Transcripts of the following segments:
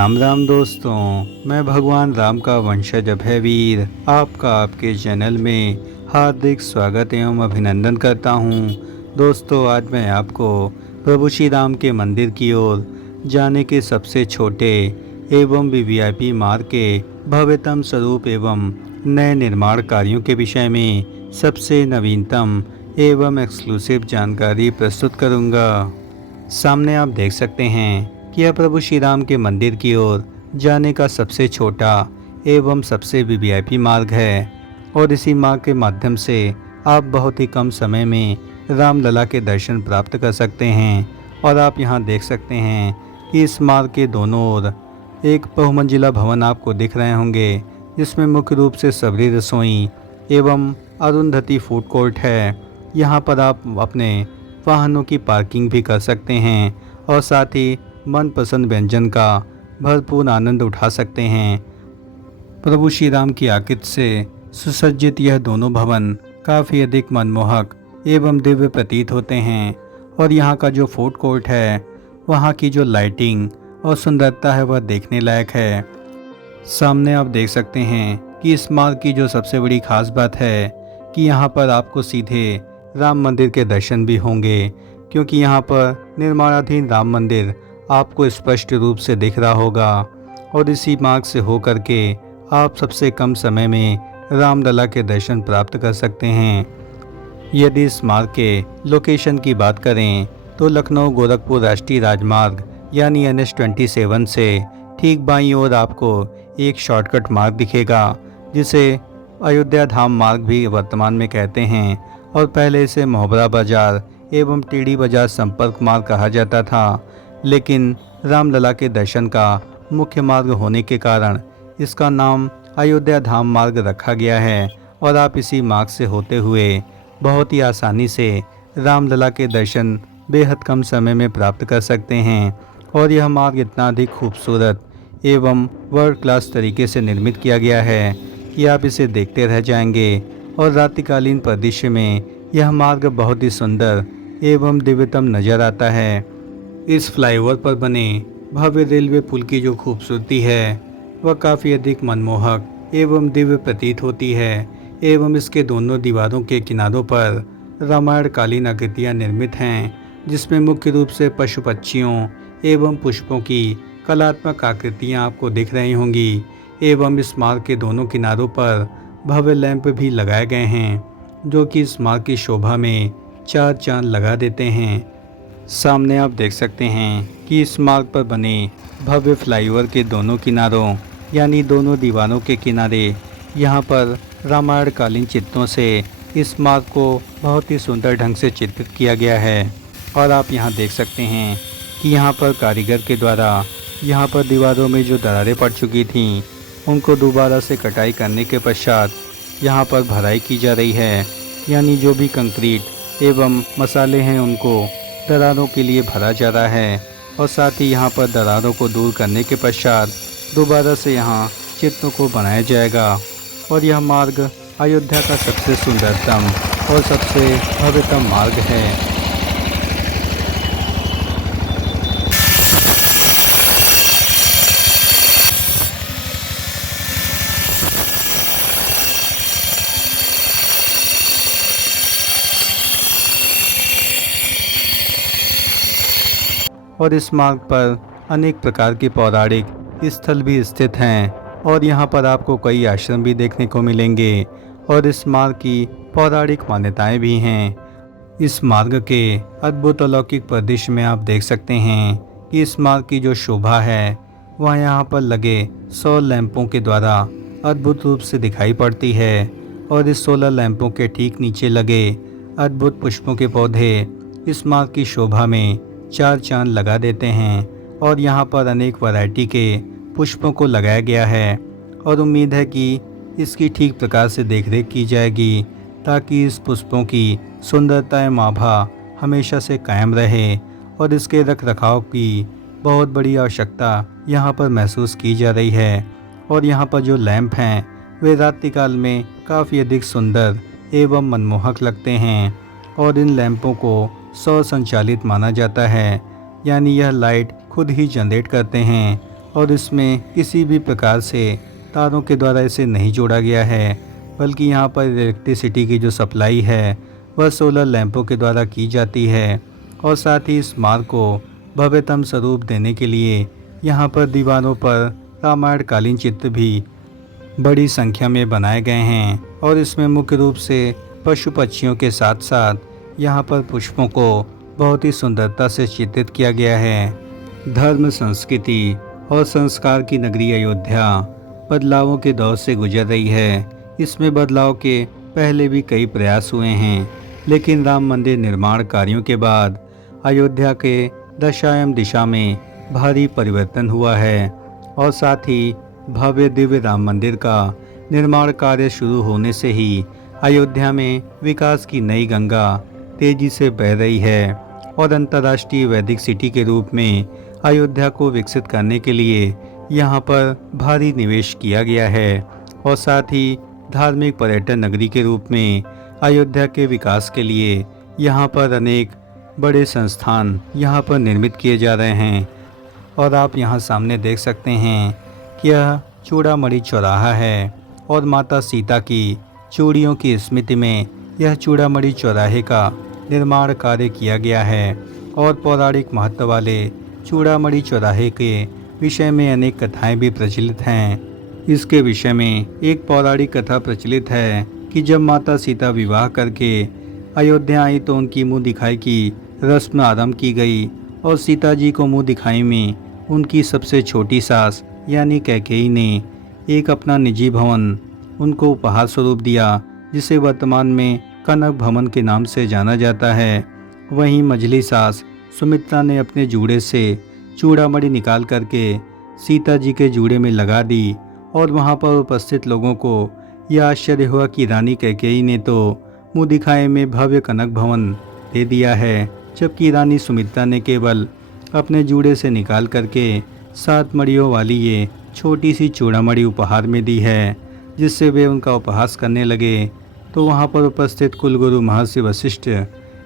राम राम दोस्तों, मैं भगवान राम का वंशज अभयवीर आपका आपके चैनल में हार्दिक स्वागत एवं अभिनंदन करता हूं। दोस्तों, आज मैं आपको प्रभु श्री राम के मंदिर की ओर जाने के सबसे छोटे एवं वीवीआईपी मार्ग के भव्यतम स्वरूप एवं नए निर्माण कार्यों के विषय में सबसे नवीनतम एवं एक्सक्लूसिव जानकारी प्रस्तुत करूंगा। सामने आप देख सकते हैं कि यह प्रभु श्री राम के मंदिर की ओर जाने का सबसे छोटा एवं सबसे वीवीआईपी मार्ग है और इसी मार्ग के माध्यम से आप बहुत ही कम समय में रामलला के दर्शन प्राप्त कर सकते हैं। और आप यहां देख सकते हैं कि इस मार्ग के दोनों ओर एक बहुमंजिला भवन आपको दिख रहे होंगे, जिसमें मुख्य रूप से सबरी रसोई एवं अरुंधति फूड कोर्ट है। यहाँ पर आप अपने वाहनों की पार्किंग भी कर सकते हैं और साथ ही मनपसंद व्यंजन का भरपूर आनंद उठा सकते हैं। प्रभु श्री राम की आकृति से सुसज्जित यह दोनों भवन काफ़ी अधिक मनमोहक एवं दिव्य प्रतीत होते हैं। और यहाँ का जो फूड कोर्ट है, वहाँ की जो लाइटिंग और सुंदरता है, वह देखने लायक है। सामने आप देख सकते हैं कि इस मार्ग की जो सबसे बड़ी खास बात है कि यहाँ पर आपको सीधे राम मंदिर के दर्शन भी होंगे, क्योंकि यहाँ पर निर्माणाधीन राम मंदिर आपको स्पष्ट रूप से दिख रहा होगा। और इसी मार्ग से होकर के आप सबसे कम समय में रामलला के दर्शन प्राप्त कर सकते हैं। यदि इस मार्ग के लोकेशन की बात करें तो लखनऊ गोरखपुर राष्ट्रीय राजमार्ग यानी NH-27 से ठीक बाईं ओर आपको एक शॉर्टकट मार्ग दिखेगा, जिसे अयोध्या धाम मार्ग भी वर्तमान में कहते हैं। और पहले इसे मोहबरा बाजार एवं टीडी बाजार संपर्क मार्ग कहा जाता था, लेकिन रामलला के दर्शन का मुख्य मार्ग होने के कारण इसका नाम अयोध्या धाम मार्ग रखा गया है। और आप इसी मार्ग से होते हुए बहुत ही आसानी से रामलला के दर्शन बेहद कम समय में प्राप्त कर सकते हैं। और यह मार्ग इतना अधिक खूबसूरत एवं वर्ल्ड क्लास तरीके से निर्मित किया गया है कि आप इसे देखते रह जाएंगे। और रात्रिकालीन परिदृश्य में यह मार्ग बहुत ही सुंदर एवं दिव्यतम नजर आता है। इस फ्लाईओवर पर बने भव्य रेलवे पुल की जो खूबसूरती है, वह काफ़ी अधिक मनमोहक एवं दिव्य प्रतीत होती है। एवं इसके दोनों दीवारों के किनारों पर रामायण कालीन आकृतियाँ निर्मित हैं, जिसमें मुख्य रूप से पशु पक्षियों एवं पुष्पों की कलात्मक आकृतियाँ आपको दिख रही होंगी। एवं इस मार्ग के दोनों किनारों पर भव्य लैंप भी लगाए गए हैं, जो कि इस मार्ग की शोभा में चार चांद लगा देते हैं। सामने आप देख सकते हैं कि इस मार्ग पर बने भव्य फ्लाईओवर के दोनों किनारों यानी दोनों दीवारों के किनारे यहाँ पर रामायण कालीन चित्रों से इस मार्ग को बहुत ही सुंदर ढंग से चित्रित किया गया है। और आप यहाँ देख सकते हैं कि यहाँ पर कारीगर के द्वारा यहाँ पर दीवारों में जो दरारें पड़ चुकी थीं, उनको दोबारा से कटाई करने के पश्चात यहाँ पर भराई की जा रही है। यानी जो भी कंक्रीट एवं मसाले हैं, उनको दरारों के लिए भरा जा रहा है। और साथ ही यहाँ पर दरारों को दूर करने के पश्चात दोबारा से यहाँ चित्रों को बनाया जाएगा। और यह मार्ग अयोध्या का सबसे सुंदरतम और सबसे भव्यतम मार्ग है। और इस मार्ग पर अनेक प्रकार के पौराणिक स्थल भी स्थित हैं। और यहाँ पर आपको कई आश्रम भी देखने को मिलेंगे। और इस मार्ग की पौराणिक मान्यताएं भी हैं। इस मार्ग के अद्भुत अलौकिक परिदृश्य में आप देख सकते हैं कि इस मार्ग की जो शोभा है, वह यहाँ पर लगे 100 लैंपों के द्वारा अद्भुत रूप से दिखाई पड़ती है। और इस 16 लैंपों के ठीक नीचे लगे अद्भुत पुष्पों के पौधे इस मार्ग की शोभा में चार चांद लगा देते हैं। और यहाँ पर अनेक वैरायटी के पुष्पों को लगाया गया है। और उम्मीद है कि इसकी ठीक प्रकार से देखरेख की जाएगी, ताकि इस पुष्पों की सुंदरता एवं आभा हमेशा से कायम रहे। और इसके रख रखाव की बहुत बड़ी आवश्यकता यहाँ पर महसूस की जा रही है। और यहाँ पर जो लैंप हैं, वे रात्रिकाल में काफ़ी अधिक सुंदर एवं मनमोहक लगते हैं। और इन लैंपों को सौर संचालित माना जाता है, यानी यह लाइट खुद ही जनरेट करते हैं और इसमें किसी भी प्रकार से तारों के द्वारा इसे नहीं जोड़ा गया है, बल्कि यहाँ पर इलेक्ट्रिसिटी की जो सप्लाई है वह सोलर लैंपों के द्वारा की जाती है। और साथ ही इस मार्ग को भव्यतम स्वरूप देने के लिए यहाँ पर दीवारों पर रामायण कालीन चित्र भी बड़ी संख्या में बनाए गए हैं। और इसमें मुख्य रूप से पशु पक्षियों के साथ साथ यहाँ पर पुष्पों को बहुत ही सुंदरता से चित्रित किया गया है। धर्म, संस्कृति और संस्कार की नगरी अयोध्या बदलावों के दौर से गुजर रही है। इसमें बदलाव के पहले भी कई प्रयास हुए हैं, लेकिन राम मंदिर निर्माण कार्यों के बाद अयोध्या के दशा एवं दिशा में भारी परिवर्तन हुआ है। और साथ ही भव्य दिव्य राम मंदिर का निर्माण कार्य शुरू होने से ही अयोध्या में विकास की नई गंगा तेजी से बह रही है और अंतर्राष्ट्रीय वैदिक सिटी के रूप में अयोध्या को विकसित करने के लिए यहाँ पर भारी निवेश किया गया है। और साथ ही धार्मिक पर्यटन नगरी के रूप में अयोध्या के विकास के लिए यहाँ पर अनेक बड़े संस्थान यहाँ पर निर्मित किए जा रहे हैं। और आप यहाँ सामने देख सकते हैं कि यह चूड़ामणि चौराहा है और माता सीता की चूड़ियों की स्मृति में यह चूड़ामणि चौराहे का निर्माण कार्य किया गया है। और पौराणिक महत्व वाले चूड़ामणि चौराहे के विषय में अनेक कथाएं भी प्रचलित हैं। इसके विषय में एक पौराणिक कथा प्रचलित है कि जब माता सीता विवाह करके अयोध्या आई तो उनकी मुंह दिखाई की रस्म आरंभ की गई। और सीता जी को मुंह दिखाई में उनकी सबसे छोटी सास यानी कैकेयी ने एक अपना निजी भवन उनको उपहार स्वरूप दिया, जिसे वर्तमान में कनक भवन के नाम से जाना जाता है। वहीं मझली सास सुमित्रा ने अपने जूड़े से चूड़ामणि निकाल करके सीता जी के जूड़े में लगा दी। और वहां पर उपस्थित लोगों को यह आश्चर्य हुआ कि रानी कैकेयी ने तो मुँह दिखाए में भव्य कनक भवन दे दिया है, जबकि रानी सुमित्रा ने केवल अपने जूड़े से निकाल करके 7 मणियों वाली ये छोटी सी चूड़ामणि उपहार में दी है, जिससे वे उनका उपहास करने लगे। तो वहाँ पर उपस्थित कुलगुरु महर्षि वशिष्ठ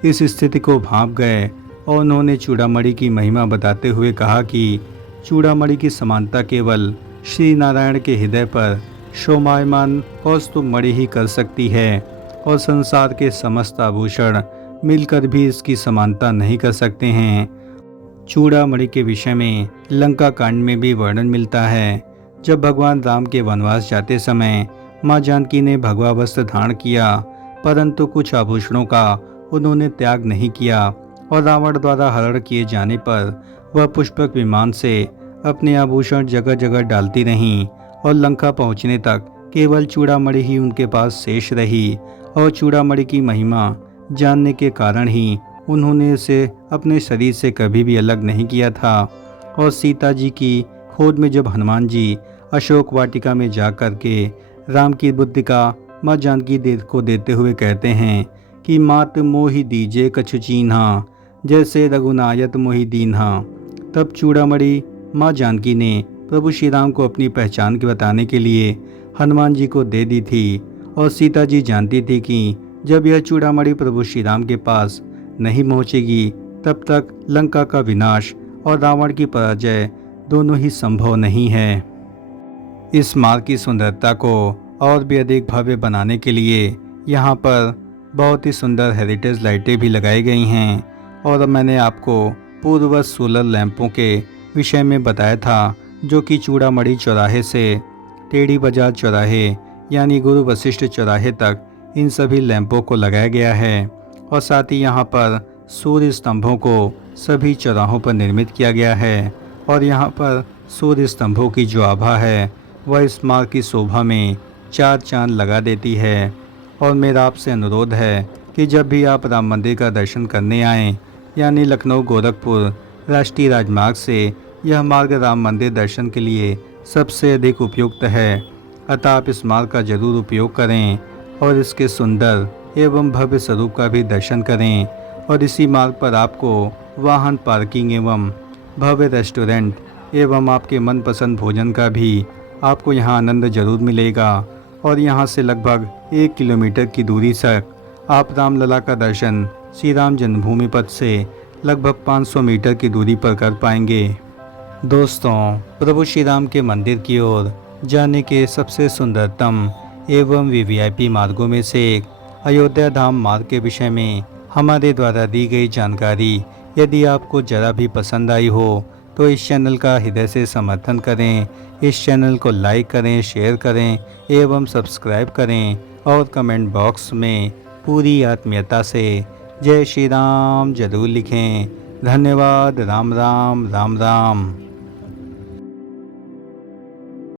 इस स्थिति को भांप गए और उन्होंने चूड़ामणि की महिमा बताते हुए कहा कि चूड़ामणि की समानता केवल श्री नारायण के हृदय पर शोभायमान कौस्तुभ मणि ही कर सकती है, और संसार के समस्त आभूषण मिलकर भी इसकी समानता नहीं कर सकते हैं। चूड़ामणि के विषय में लंका कांड में भी वर्णन मिलता है। जब भगवान राम के वनवास जाते समय माँ जानकी ने भगवा वस्त्र धारण किया, परंतु कुछ आभूषणों का उन्होंने त्याग नहीं किया और रावण द्वारा हरण किए जाने पर वह पुष्पक विमान से अपने आभूषण जगह जगह डालती रहीं और लंका पहुंचने तक केवल चूड़ामणि ही उनके पास शेष रही। और चूड़ामणि की महिमा जानने के कारण ही उन्होंने इसे अपने शरीर से कभी भी अलग नहीं किया था। और सीता जी की खोज में जब हनुमान जी अशोक वाटिका में जा कर के राम की बुद्धि का माँ जानकी को देते हुए कहते हैं कि मात मोहि दीजे कछु चीन्हा, जैसे रघुनायत मोहि दीन्हा, तब चूड़ामणि माँ जानकी ने प्रभु श्री राम को अपनी पहचान के बताने के लिए हनुमान जी को दे दी थी। और सीता जी जानती थी कि जब यह चूड़ामणि प्रभु श्री राम के पास नहीं पहुँचेगी तब तक लंका का विनाश और रावण की पराजय दोनों ही संभव नहीं है। इस मार्ग की सुंदरता को और भी अधिक भव्य बनाने के लिए यहाँ पर बहुत ही सुंदर हेरिटेज लाइटें भी लगाई गई हैं। और अब मैंने आपको पूर्ववत सोलर लैंपों के विषय में बताया था, जो कि चूड़ामणि चौराहे से टेढ़ी बाजार चौराहे यानी गुरु वशिष्ठ चौराहे तक इन सभी लैंपों को लगाया गया है। और साथ ही यहाँ पर सूर्य स्तंभों को सभी चौराहों पर निर्मित किया गया है। और यहाँ पर सूर्य स्तंभों की जो आभा है वह इस मार्ग की शोभा में 4 चांद लगा देती है। और मेरा आपसे अनुरोध है कि जब भी आप राम मंदिर का दर्शन करने आएँ, यानी लखनऊ गोरखपुर राष्ट्रीय राजमार्ग से यह मार्ग राम मंदिर दर्शन के लिए सबसे अधिक उपयुक्त है। अतः आप इस मार्ग का जरूर उपयोग करें और इसके सुंदर एवं भव्य स्वरूप का भी दर्शन करें। और इसी मार्ग पर आपको वाहन पार्किंग एवं भव्य रेस्टोरेंट एवं आपके मनपसंद भोजन का भी आपको यहाँ आनंद जरूर मिलेगा। और यहाँ से लगभग 1 किलोमीटर की दूरी तक आप रामलला का दर्शन श्री राम जन्मभूमि पथ से लगभग 500 मीटर की दूरी पर कर पाएंगे। दोस्तों, प्रभु श्री राम के मंदिर की ओर जाने के सबसे सुंदरतम एवं वीवीआईपी मार्गों में से एक अयोध्या धाम मार्ग के विषय में हमारे द्वारा दी गई जानकारी यदि आपको जरा भी पसंद आई हो तो इस चैनल का हृदय से समर्थन करें। इस चैनल को लाइक करें, शेयर करें एवं सब्सक्राइब करें और कमेंट बॉक्स में पूरी आत्मीयता से जय श्री राम जरूर लिखें। धन्यवाद। राम राम राम राम।